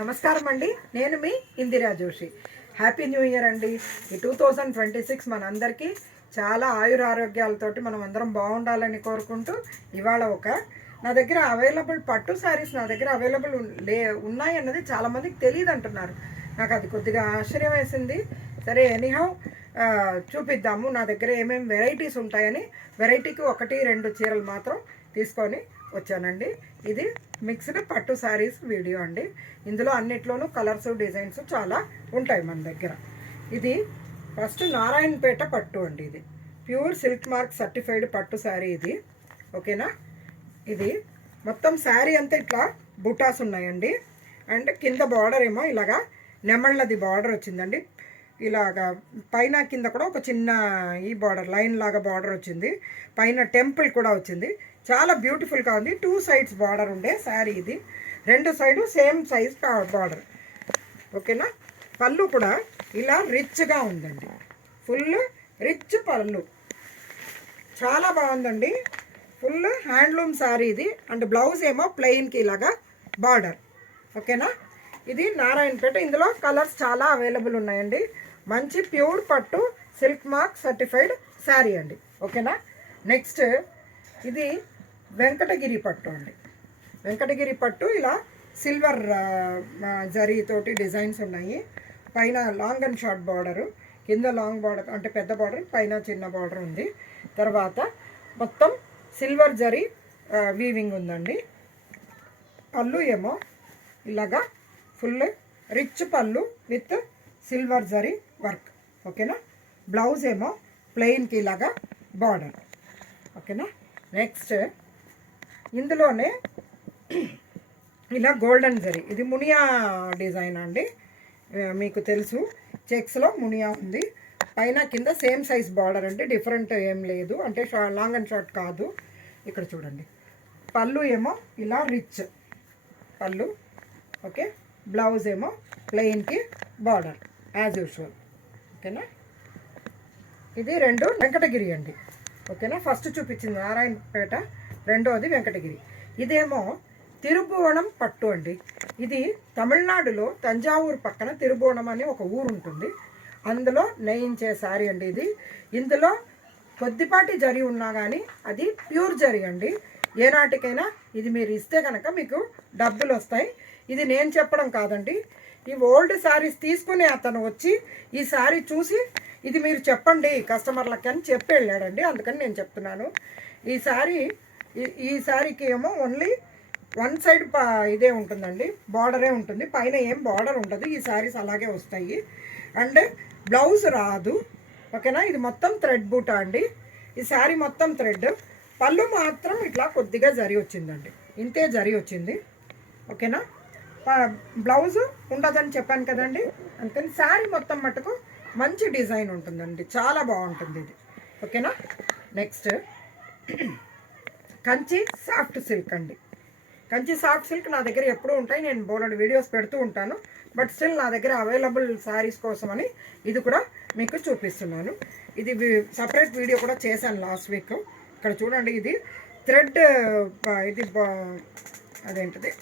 నమస్కారం అండి. నేను మీ Indira Joshi. Happy new year అండి. ఈ 2026 మనందరికీ చాలా ఆయురారోగ్యాలతోటి మనం అందరం బాగుండాలని కోరుకుంటూ ఇవాళ నా దగ్గర అవైలబుల్ పట్టు శారీస్ నా దగ్గర అవైలబుల్ ఉన్నాయి అన్నది చాలామందికి తెలియదు అంటున్నారు. నాకు అది కొద్దిగా ఆశ్చర్యం వేసింది. సరే ఎనీహౌ చూపిద్దాము నా దగ్గర ఏమేమి వెరైటీస్ ఉంటాయని. వెరైటీకి 1-2 చీరలు మాత్రం తీసుకొని వచ్చానండి. ఇది మిక్స్డ్ పట్టు శారీస్ వీడియో అండి. ఇందులో అన్నిట్లోనూ కలర్స్ డిజైన్స్ చాలా ఉంటాయి మన దగ్గర. ఇది ఫస్ట్ నారాయణపేట పట్టు అండి. ఇది ప్యూర్ సిల్క్ మార్క్ సర్టిఫైడ్ పట్టు శారీ ఇది. ఓకేనా. ఇది మొత్తం శారీ అంతా ఇట్లా బుటాస్ ఉన్నాయండి. అండ్ కింద బార్డర్ ఏమో ఇలాగా నెమళ్ళది బార్డర్ వచ్చిందండి. ఇలాగా పైన కింద కూడా ఒక చిన్న ఈ బార్డర్ లైన్ లాగా బార్డర్ వచ్చింది. పైన టెంపుల్ కూడా వచ్చింది. చాలా బ్యూటిఫుల్గా ఉంది. 2 సైడ్స్ బార్డర్ ఉండే శారీ ఇది. 2 సైడు సేమ్ సైజ్ బార్డర్. ఓకేనా. పళ్ళు కూడా ఇలా రిచ్గా ఉందండి. ఫుల్ రిచ్ పళ్ళు చాలా బాగుందండి. ఫుల్ హ్యాండ్లూమ్ శారీ ఇది. అండ్ బ్లౌజ్ ఏమో ప్లెయిన్కి ఇలాగా బార్డర్. ఓకేనా. ఇది నారాయణపేట. ఇందులో కలర్స్ చాలా అవైలబుల్ ఉన్నాయండి. మంచి ప్యూర్ పట్టు సిల్క్ మార్క్ సర్టిఫైడ్ శారీ అండి. ఓకేనా. నెక్స్ట్ ఇది వెంకటగిరి పట్టు అండి. వెంకటగిరి పట్టు ఇలా సిల్వర్ జరీతోటి డిజైన్స్ ఉన్నాయి. పైన లాంగ్ అండ్ షార్ట్ బార్డరు, కింద లాంగ్ బార్డర్ అంటే పెద్ద బార్డర్, పైన చిన్న బార్డర్ ఉంది. తర్వాత మొత్తం సిల్వర్ జరీ వీవింగ్ ఉందండి. పళ్ళు ఏమో ఇలాగా ఫుల్ రిచ్ పళ్ళు విత్ సిల్వర్ జరీ వర్క్. ఓకేనా. బ్లౌజ్ ఏమో ప్లెయిన్కి ఇలాగా బార్డర్. ఓకేనా. నెక్స్ట్ ఇందులోనే ఇలా గోల్డెన్ జరీ. ఇది మునియా డిజైన్ అండి. మీకు తెలుసు చెక్స్లో మునియా ఉంది. పైన కింద సేమ్ సైజ్ బార్డర్ అండి. డిఫరెంట్ ఏం లేదు. అంటే లాంగ్ అండ్ షార్ట్ కాదు. ఇక్కడ చూడండి. పళ్ళు ఏమో ఇలా రిచ్ పళ్ళు. ఓకే. బ్లౌజ్ ఏమో ప్లెయిన్కి బార్డర్ యాజ్ యూజువల్. ఓకేనా. ఇది 2 వెంకటగిరి అండి. ఓకేనా. ఫస్ట్ చూపించింది నారాయణపేట, రెండోది వెంకటగిరి. ఇదేమో తిరుభువనం పట్టు అండి. ఇది తమిళనాడులో తంజావూరు పక్కన తిరుభువనం అని ఒక ఊరు ఉంటుంది. అందులో నేయించే శారీ అండి ఇది. ఇందులో కొద్దిపాటి జరీ ఉన్నా కానీ అది ప్యూర్ జరీ అండి. ఏనాటికైనా ఇది మీరు ఇస్తే కనుక మీకు డబ్బులు వస్తాయి. ఇది నేను చెప్పడం కాదండి. ఈ ఓల్డ్ శారీస్ తీసుకుని అతను వచ్చి ఈ శారీ చూసి ఇది మీరు చెప్పండి కస్టమర్లకి అని చెప్పి వెళ్ళాడండి. అందుకని నేను చెప్తున్నాను. ఈ శారీకి ఏమో ఓన్లీ 1 సైడ్ ఇదే ఉంటుందండి, బార్డరే ఉంటుంది. పైన ఏం బార్డర్ ఉండదు. ఈ శారీస్ అలాగే వస్తాయి. అండ్ బ్లౌజ్ రాదు. ఓకేనా. ఇది మొత్తం థ్రెడ్ బూటా అండి. ఈ శారీ మొత్తం థ్రెడ్. పళ్ళు మాత్రం ఇట్లా కొద్దిగా జరీ వచ్చిందండి. ఇంతే జరీ వచ్చింది. ఓకేనా. బ్లౌజు ఉండదని చెప్పాను కదండి. అందుకని శారీ మొత్తం మటుకు మంచి డిజైన్ ఉంటుందండి. చాలా బాగుంటుంది ఇది. ఓకేనా. నెక్స్ట్ కంచి సాఫ్ట్ సిల్క్ అండి. కంచి సాఫ్ట్ సిల్క్ నా దగ్గర ఎప్పుడూ ఉంటాయి. నేను బోలెడు వీడియోస్ పెడుతూ ఉంటాను. బట్ స్టిల్ నా దగ్గర అవైలబుల్ శారీస్ కోసమని ఇది కూడా మీకు చూపిస్తున్నాను. ఇది సపరేట్ వీడియో కూడా చేశాను లాస్ట్ వీక్. ఇక్కడ చూడండి. ఇది థ్రెడ్, ఇది అదేంటిది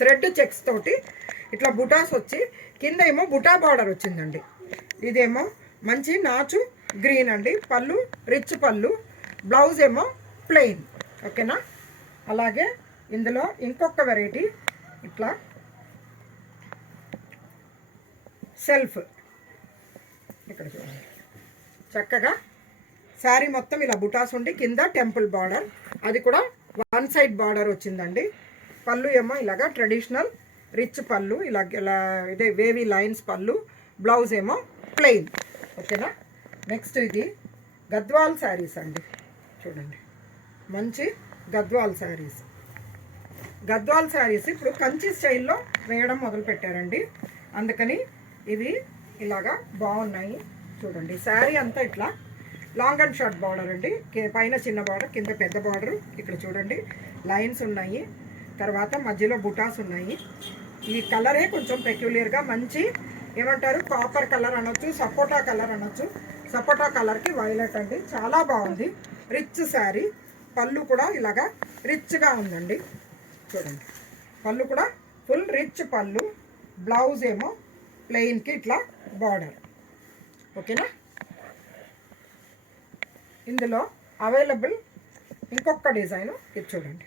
థ్రెడ్ చెక్స్ తోటి ఇట్లా బుటాస్ వచ్చి కింద ఏమో బుటా బార్డర్ వచ్చిందండి. ఇదేమో మంచి నాచు గ్రీన్ అండి. పళ్ళు రిచ్ పళ్ళు. బ్లౌజ్ ఏమో ప్లెయిన్. ఓకేనా. అలాగే ఇందులో ఇంకొక వెరైటీ ఇట్లా సెల్ఫ్. ఇక్కడ చూడండి. చక్కగా శారీ మొత్తం ఇలా బుటాస్ ఉండి కింద టెంపుల్ బార్డర్. అది కూడా 1 సైడ్ బార్డర్ వచ్చిందండి. పళ్ళు ఏమో ఇలాగా ట్రెడిషనల్ రిచ్ పళ్ళు. ఇలా ఇదే వేవీ లైన్స్ పళ్ళు. బ్లౌజ్ ఏమో ప్లెయిన్. ఓకేనా. నెక్స్ట్ ఇది గద్వాల్ శారీస్ అండి. చూడండి. మంచి గద్వాల్ శారీస్. గద్వాల్ శారీస్ ఇప్పుడు కంచి స్టైల్లో వేయడం మొదలు పెట్టారండి. అందుకని ఇవి ఇలాగా బాగున్నాయి. చూడండి. శారీ అంతా ఇట్లా లాంగ్ అండ్ షార్ట్ బార్డర్ అండి. పైన చిన్న బార్డర్, కింద పెద్ద బార్డర్. ఇక్కడ చూడండి లైన్స్ ఉన్నాయి. తర్వాత మధ్యలో బుటాస్ ఉన్నాయి. ఈ కలరే కొంచెం పెక్యులియర్గా మంచి ఏమంటారు కాపర్ కలర్ అనొచ్చు, సపోటా కలర్ అనొచ్చు. సపోటా కలర్కి వైలెట్ అండి. చాలా బాగుంది. రిచ్ శారీ. పళ్ళు కూడా ఇలాగా రిచ్గా ఉందండి. చూడండి. పళ్ళు కూడా ఫుల్ రిచ్ పళ్ళు, బ్లౌజ్ ఏమో ప్లెయిన్కి ఇట్లా బార్డర్. ఓకేనా. ఇందులో అవైలబుల్ ఇంకొక డిజైను ఇది చూడండి,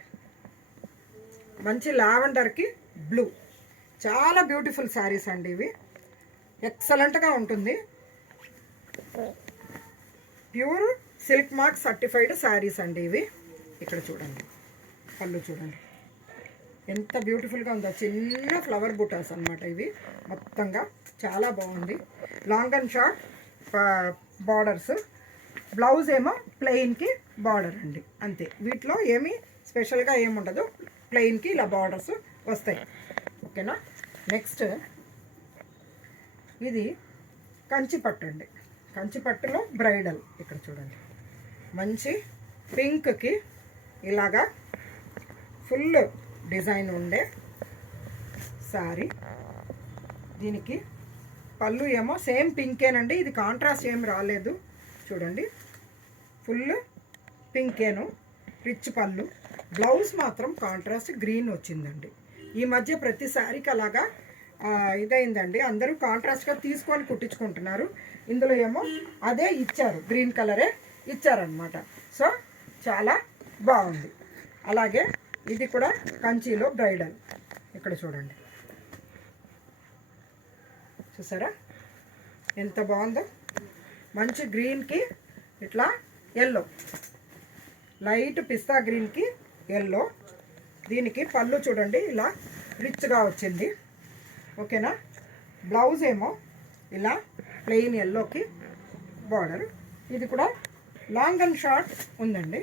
మంచి లావెండర్కి బ్లూ. చాలా బ్యూటిఫుల్ శారీస్ అండి ఇవి, ఎక్సలెంట్గా ఉంటుంది. Pure silk mark certified saris అండి ఇవి. ఇక్కడ చూడండి పళ్ళు చూడండి ఎంత బ్యూటిఫుల్గా ఉందో, చిన్న ఫ్లవర్ బుటాస్ అనమాట ఇవి మొత్తంగా. చాలా బాగుంది. Long and short borders, blouse ఏమో ప్లెయిన్కి బార్డర్ అండి, అంతే. వీటిలో ఏమీ స్పెషల్గా ఏముండదు, ప్లెయిన్కి ఇలా బార్డర్స్ వస్తాయి. ఓకేనా. నెక్స్ట్ ఇది కంచిపట్టు అండి. కంచిపట్టులో బ్రైడల్. ఇక్కడ చూడండి మంచి పింక్కి ఇలాగా ఫుల్ డిజైన్ ఉండే శారీ. దీనికి పళ్ళు ఏమో సేమ్ పింకేనండి, ఇది కాంట్రాస్ట్ ఏం రాలేదు చూడండి, ఫుల్ పింకేను, రిచ్ పళ్ళు. బ్లౌజ్ మాత్రం కాంట్రాస్ట్ గ్రీన్ వచ్చిందండి. ఈ మధ్య ప్రతి శారీకి అలాగా ఇదైందండి, అందరూ కాంట్రాస్ట్గా తీసుకొని కుట్టించుకుంటున్నారు. ఇందులో ఏమో అదే ఇచ్చారు, గ్రీన్ కలరే ఇచ్చారనమాట. సో చాలా బాగుంది. అలాగే ఇది కూడా కంచిలో బ్రైడల్. ఇక్కడ చూడండి, చూసారా ఎంత బాగుందో. మంచి గ్రీన్కి ఇట్లా ఎల్లో, లైట్ పిస్తా గ్రీన్కి ఎల్లో. దీనికి పళ్ళు చూడండి ఇలా రిచ్గా వచ్చింది. ఓకేనా. బ్లౌజ్ ఏమో ఇలా ప్లెయిన్ ఎల్లోకి బార్డర్. ఇది కూడా లాంగ్ అండ్ షార్ట్ ఉందండి,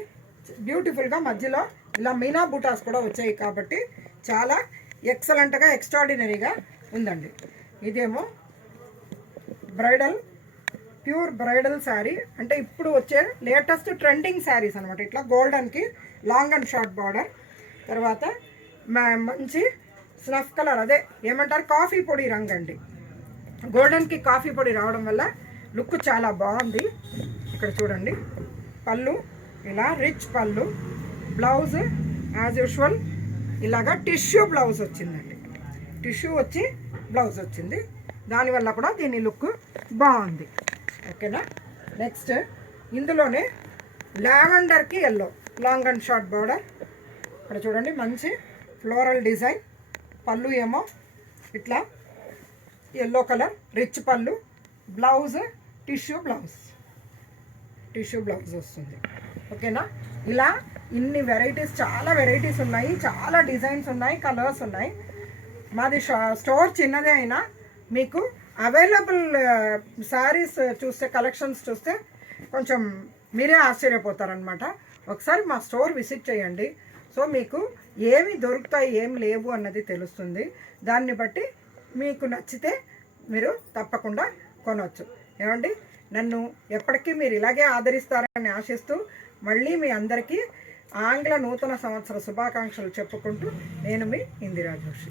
బ్యూటిఫుల్గా. మధ్యలో ఇలా మీనా బూటాస్ కూడా వచ్చాయి కాబట్టి చాలా ఎక్సలెంట్గా ఎక్స్ట్రాడినరీగా ఉందండి. ఇదేమో బ్రైడల్, ప్యూర్ బ్రైడల్ శారీ, అంటే ఇప్పుడు వచ్చే లేటెస్ట్ ట్రెండింగ్ శారీస్ అనమాట. ఇట్లా గోల్డెన్కి లాంగ్ అండ్ షార్ట్ బార్డర్, తర్వాత మంచి స్నఫ్ కలర్, అదే ఏమంటారు కాఫీ పొడి రంగు అండి. గోల్డెన్కి కాఫీ పొడి రావడం వల్ల లుక్ చాలా బాగుంది. ఇక్కడ చూడండి పళ్ళు ఇలా రిచ్ పళ్ళు, బ్లౌజ్ యాజ్ యూజువల్ ఇలాగా టిష్యూ బ్లౌజ్ వచ్చిందండి. టిష్యూ వచ్చి బ్లౌజ్ వచ్చింది, దానివల్ల కూడా దీని లుక్ బాగుంది. ఓకేనా. నెక్స్ట్ ఇందులోనే లావెండర్కి yellow, long and short border. ఇక్కడ చూడండి మంచి ఫ్లోరల్ డిజైన్. పళ్ళు ఏమో ఇట్లా ఎల్లో కలర్ రిచ్ పళ్ళు, బ్లౌజ్ టిష్యూ బ్లౌజ్ వస్తుంది. ఓకేనా. ఇలా ఇన్ని వెరైటీస్, చాలా వెరైటీస్ ఉన్నాయి, చాలా డిజైన్స్ ఉన్నాయి, కలర్స్ ఉన్నాయి. మాది స్టోర్ చిన్నదే అయినా మీకు అవైలబుల్ శారీస్ చూస్తే, కలెక్షన్స్ చూస్తే కొంచెం మీరే ఆశ్చర్యపోతారనమాట. ఒకసారి మా స్టోర్ విజిట్ చేయండి. సో మీకు ఏమి దొరుకుతాయి ఏం లేవు అన్నది తెలుస్తుంది. దాన్ని బట్టి మీకు నచ్చితే మీరు తప్పకుండా కొనవచ్చు. ఏమండి, నన్ను ఎప్పటికీ మీరు ఇలాగే ఆదరిస్తారని ఆశిస్తూ మళ్ళీ మీ అందరికీ ఆంగ్ల నూతన సంవత్సర శుభాకాంక్షలు చెప్పుకుంటూ నేను మీ ఇందిరా జోషి.